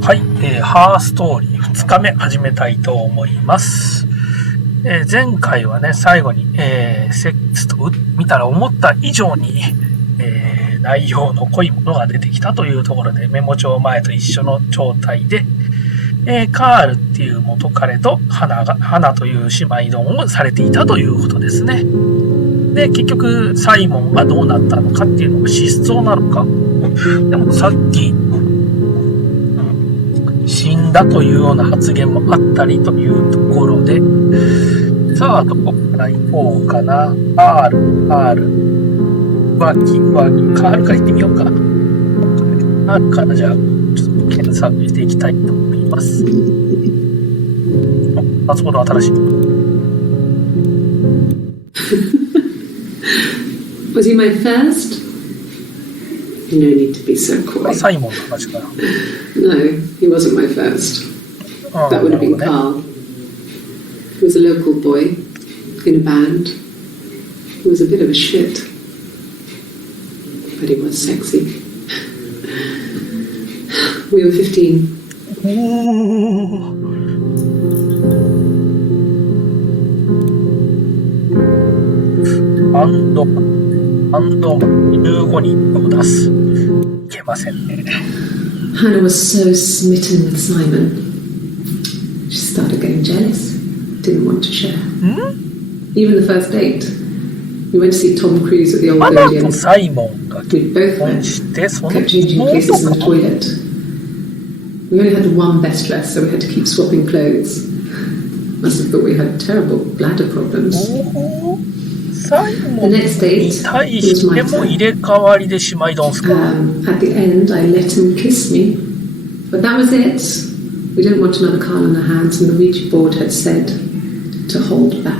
はい、ハーストーリー2日目始めたいと思います。前回はね、最後に、セックスと見たら思った以上に、内容の濃いものが出てきたというところで、メモ帳前と一緒の状態で、カールっていう元彼と花という姉妹丼をされていたということですね。で、結局サイモンがどうなったのかっていうのが失踪なのか。でもさっき死んだというような発言もあったりというところで、さあどこから行こうかな。カールカールから行ってみようか。カールからじゃあちょっと検索していきたいと思います。パスポート新しい。Was he my first? No need to be so coy. サイモンの話かな。No, he wasn't my first. That would have been Carl. He was a local boy in a band. He was a bit of a shit, but he was sexy. We were 15. バンド15人を出す。いけませんね。Hannah was so smitten with Simon. She started getting jealous. Didn't want to share. Even the first date. We went to see Tom Cruise at the Old Odeon. 花とサイモンが We both 結婚 went. してその Kept changing places in the toilet. We only had one best dress, so we had to keep swapping clothes. Must have thought we had terrible bladder problems. サイモンに対しても入れ替わりで姉妹丼すか。At the end, I let him kiss me. But that was it. We didn't want another Carl on our hands, and the Ouija board had said to hold back.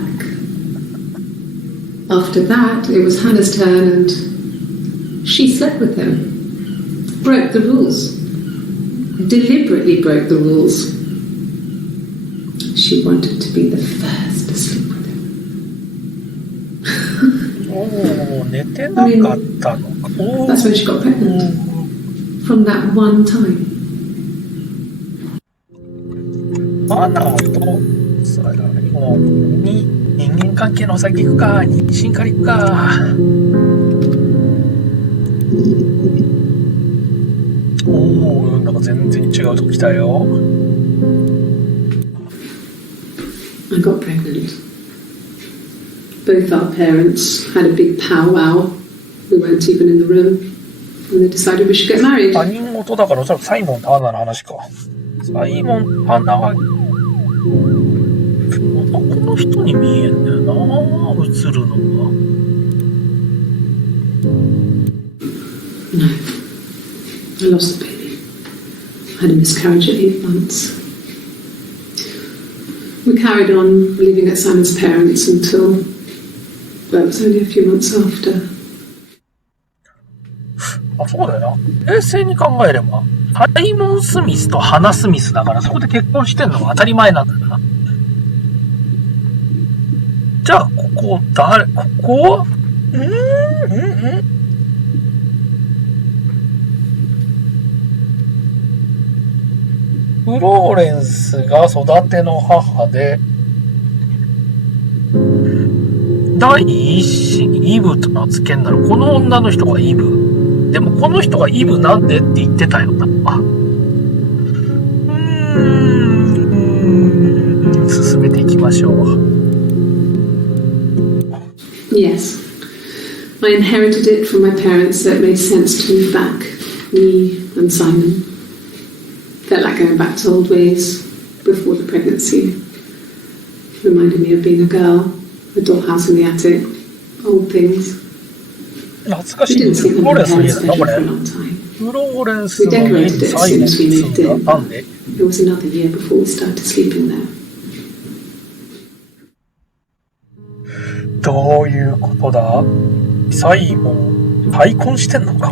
After that, it was Hannah's turn, and she slept with him. Broke the rules. Deliberately broke the rules. She wanted to be the first to sleep with him. 寝てなかったのか。That's when she got pregnant. From that one time. 花とサイモンに人間関係の先行くか、妊娠から行くか。なんか全然違うとこ来たよ。I got pregnant. Both our parents had a big powwow. We weren't even in the room. And they decided we should get married. 他人事だからおそらくサイモンとアナの話か。サイモンとアナは男の人に見えんだよな、映るのが。No. I lost the baby. I had a miscarriage at 8 months. We carried on living at Simon's parents until, well, it was only a few months after. あ、そうだよな。冷静に考えれば、サイモン・スミスとハナ・スミスだから、そこで結婚してんのが当たり前なんだよな。じゃあ、ここフローレンスが育ての母で、第一子にイブと名付けんなら、この女の人がイブ。でもこの人がイブなんでって言ってたよな。進めていきましょう。Yes. I inherited it from my parents, so it made sense to move back. Me and Simon. Felt like going back to old ways before the pregnancy. Reminded me of being a girl, a dollhouse in the attic, old things. 懐かしいね。フローレンスの家だな、これ。フローレンスの家にサイモン住んだ。なんで？ It was another year before we started sleeping there. どういうことだ？サイモン、再婚してんのか？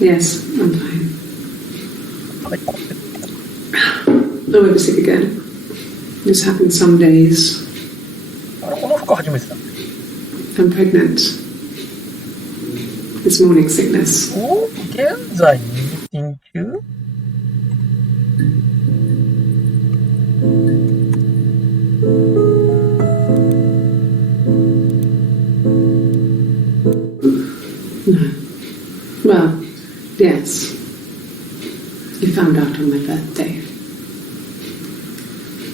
Yes, I'm fine. 再婚。 I won't be sick again. This happened some days. この服初めてだ。I'm pregnant. his morning sickness. お、現在妊娠中？No. Well, yes. He found out on my birthday.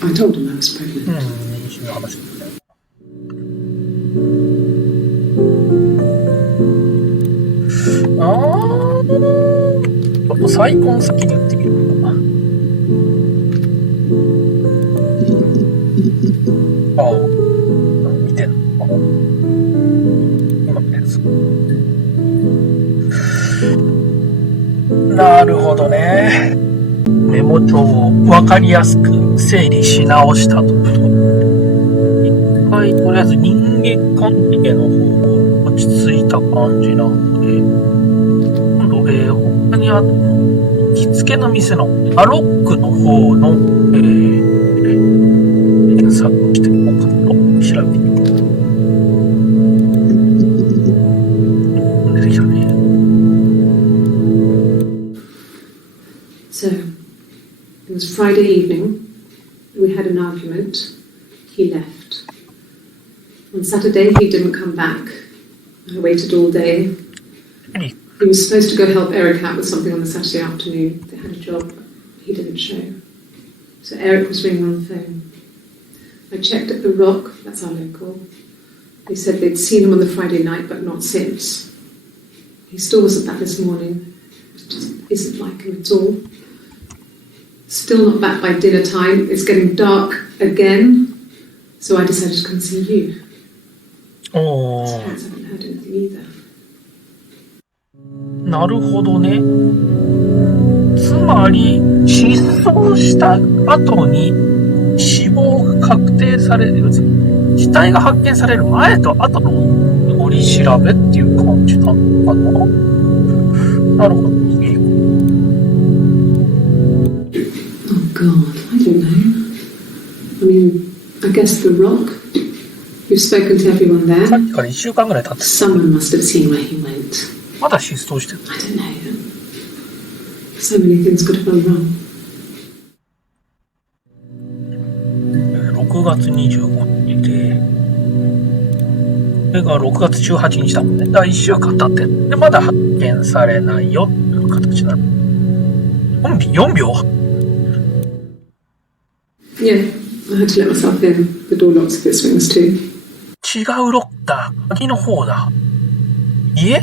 I told him I was pregnant. 妊娠の話だね。ちょっと再婚先に言ってみるかな。見てんのかな。今見てるんです。なるほどね。メモ帳を分かりやすく整理し直したと。一回とりあえず人間関係の方が落ち着いた感じなので、今度、他に行きつけの店のアロックの方の、検索をしてみようかと調べてみます。出てきたね。So, it was Friday evening. We had an argument. He left. On Saturday, he didn't come back. I waited all day. He was supposed to go help Eric out with something on the Saturday afternoon. They had a job, but he didn't show. So Eric was ringing on the phone. I checked at the Rock, that's our local. They said they'd seen him on the Friday night, but not since. He still wasn't back this morning. It just isn't like him at all. Still not back by dinner time. It's getting dark again. So I decided to come see you. His parents haven't heard anything either. なるほどね。つまり失踪した後に死亡が確定される、死体が発見される前と後の取り調べっていう感じなのかな。なるほど。Oh God, I don't know. I mean, I guess the Rock. You've spoken to everyone there. さっきから1週間ぐらい経ってる。 Someone must have seen where he went. まだ失踪してる。I don't know. So many things could have gone wrong. 6月25日で、それが6月18日だもんね。だから1週間経ってる。で、まだ発見されないよっていう形なの。4秒 Yeah, I had to let myself in. The door locks if it swings too. 違うロッカー、鍵の方だ。家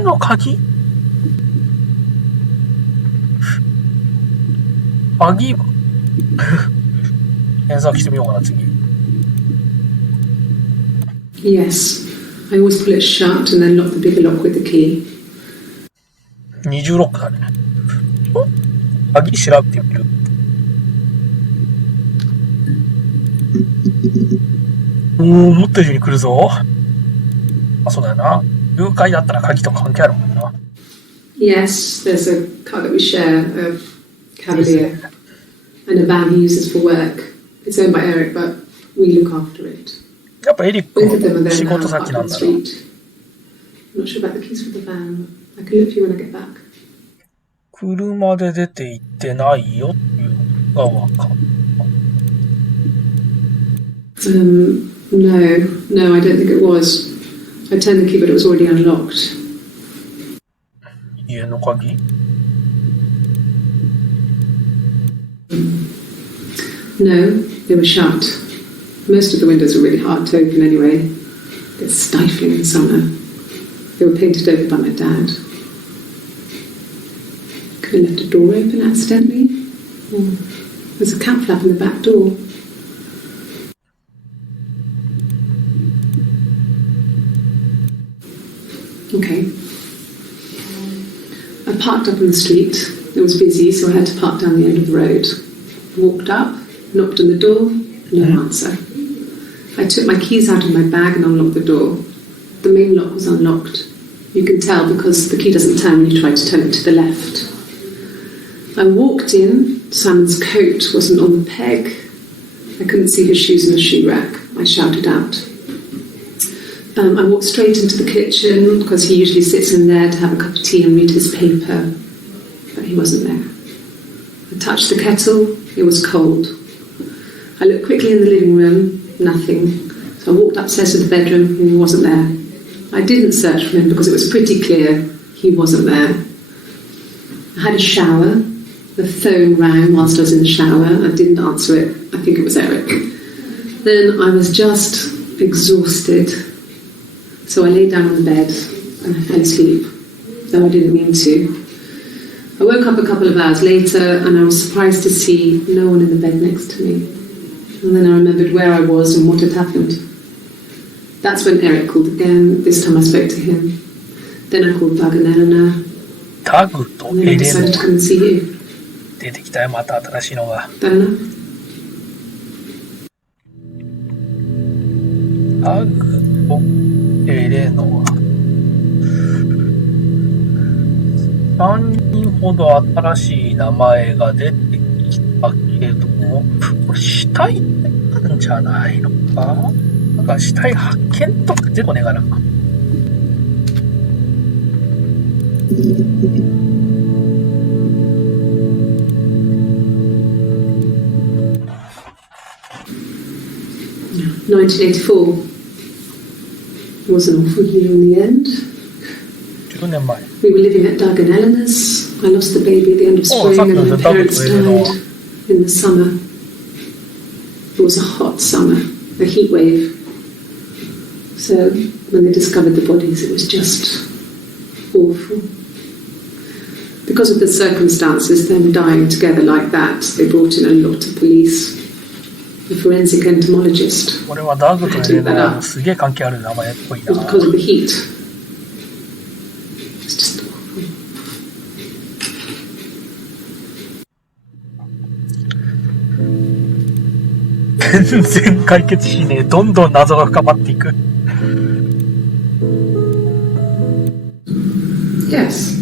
の鍵？鍵検索してみようかな、次。Yes, I always pull it shut and then lock the bigger lock with the key. 20ロックだね。鍵調べてみる。思った以上に来るぞ。あ、そうだよな。誘拐だったら鍵と関係あるもんな。Yes, there's a car that we share, a Cavalier, and a van he uses for work. It's owned by Eric, but we look after it. やっぱエリック Both of them are の there 仕 now, 事 up 先 on なん the だろう。 street. I'm not sure about the keys for the van. I can look for you when I get back. 車で出て行ってないよっていうのが分かる。No, I don't think it was. I turned the key, but it was already unlocked. 家の鍵？ No, they were shut. Most of the windows were really hard to open anyway. It's stifling in summer. They were painted over by my dad. Could have left a door open accidentally. Or there's a cat flap in the back door. Okay. I parked up on the street. It was busy, so I had to park down the end of the road. Walked up, knocked on the door, no answer. I took my keys out of my bag and unlocked the door. The main lock was unlocked. You can tell because the key doesn't turn when you try to turn it to the left. I walked in. Simon's coat wasn't on the peg. I couldn't see his shoes in the shoe rack. I shouted out. I walked straight into the kitchen because he usually sits in there to have a cup of tea and read his paper, but he wasn't there. I touched the kettle, it was cold. I looked quickly in the living room, nothing. So I walked upstairs to the bedroom and he wasn't there. I didn't search for him because it was pretty clear he wasn't there. I had a shower. The phone rang whilst I was in the shower. I didn't answer it. I think it was Eric. Then I was just exhausted. So I lay down on the bed and I fell asleep, though I didn't mean to. I woke up a couple of hours later and I was surprised to see no one in the bed next to me. And then I remembered where I was and what had happened. That's when Eric called again. This time I spoke to him. Then I called Doug and Eleanor. Doug と And then I decided to come and see you. 出てきたよ、また新しいのが。Eleanor? ダグとエレノア。3人ほど新しい名前が出てきたけども、これ死体なんじゃないのか？なんか死体発見とか出てこねえかな。1984 was an awful year in the end. 10年前。We were living at Doug and Eleanor's. I lost the baby at the end of spring and my parents died in the summer. It was a hot summer, a heat wave. So when they discovered the bodies, it was just awful. Because of the circumstances, them dying together like that, they brought in a lot of police. The forensic entomologist. これはダグとエレノアすげえ関係ある名前っぽいな。Because of the heat. It's just awful. 全然解決しねえ。どんどん謎が深まっていく。Yes.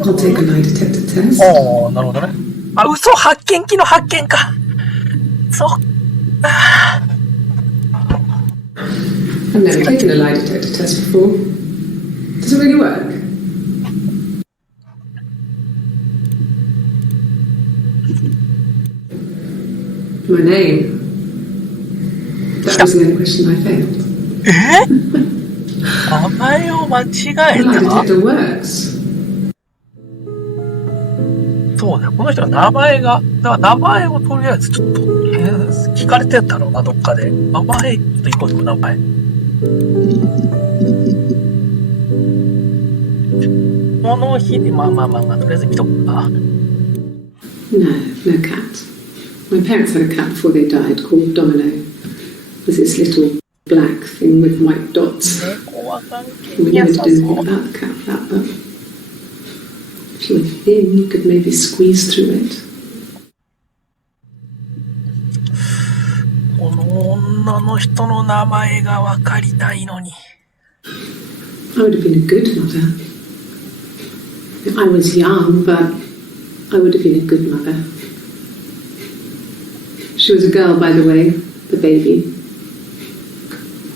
I'll take a lie detector test. ああ、なるほどね。あ、嘘発見器の発見か。そっか。I've never taken a lie detector test before. Does it really work? My name. That was the only question I failed. 名前を間違え The lie た detector works. そうね、この人は名前が、だから名前をとりあえずちょっと、聞かれてたろうな、どっかで。名前、ちょっと一個一個名前。この日で、まあ、とりあえず見とくか。No, no cat. My parents had a cat before they died called Domino. It was this little black thing with white dots. 猫は関 We 係な never さ did そ anything う。 about the cat for that, but if you were thin, you could maybe squeeze through it. この女の人の名前が分かりたいのに。I would have been a good mother. I was young, but I would have been a good mother. She was a girl, by the way, the baby.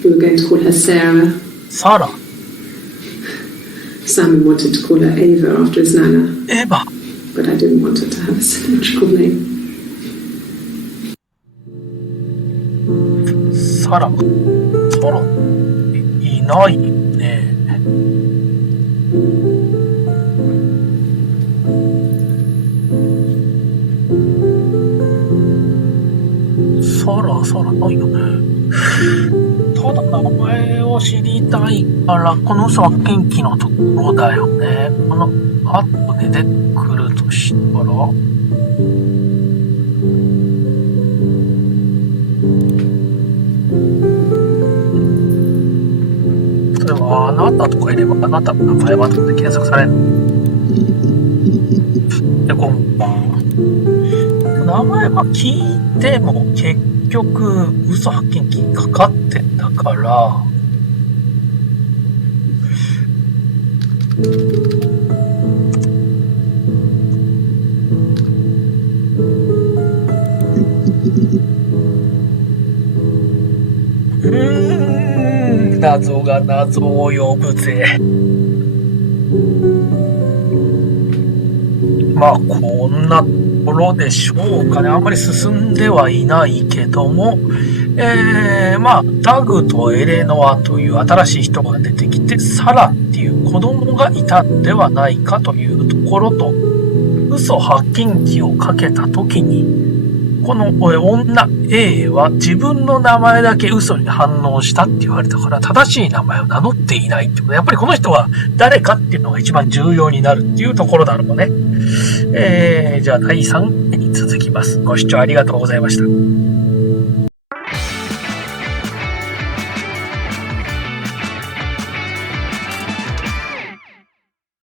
We were going to call her Sarah. サラ、 Simon wanted to call her Ava after his nana, エヴァ、 but I didn't want her to have a symmetrical name. サラ、いないね。サラないよね。ただ名前を知りたいから、この嘘発見器のところだよね。この後で出てくるとしたら、例えば、あなたとかいれば、あなたの名前はとかで検索される。で、今晩。名前は聞いても結局嘘発見器かかってんだから、謎が謎を呼ぶぜ。まあこんなところでしょうかね。あんまり進んではいないけども、まあダグとエレノアという新しい人が出てきて、サラっていう子供がいたんではないかというところと、嘘発見器をかけた時に、この女 A は自分の名前だけ嘘に反応したって言われたから、正しい名前を名乗っていないってことで、やっぱりこの人は誰かっていうのが一番重要になるっていうところだろうね。じゃあ第3回に続きます。ご視聴ありがとうございました。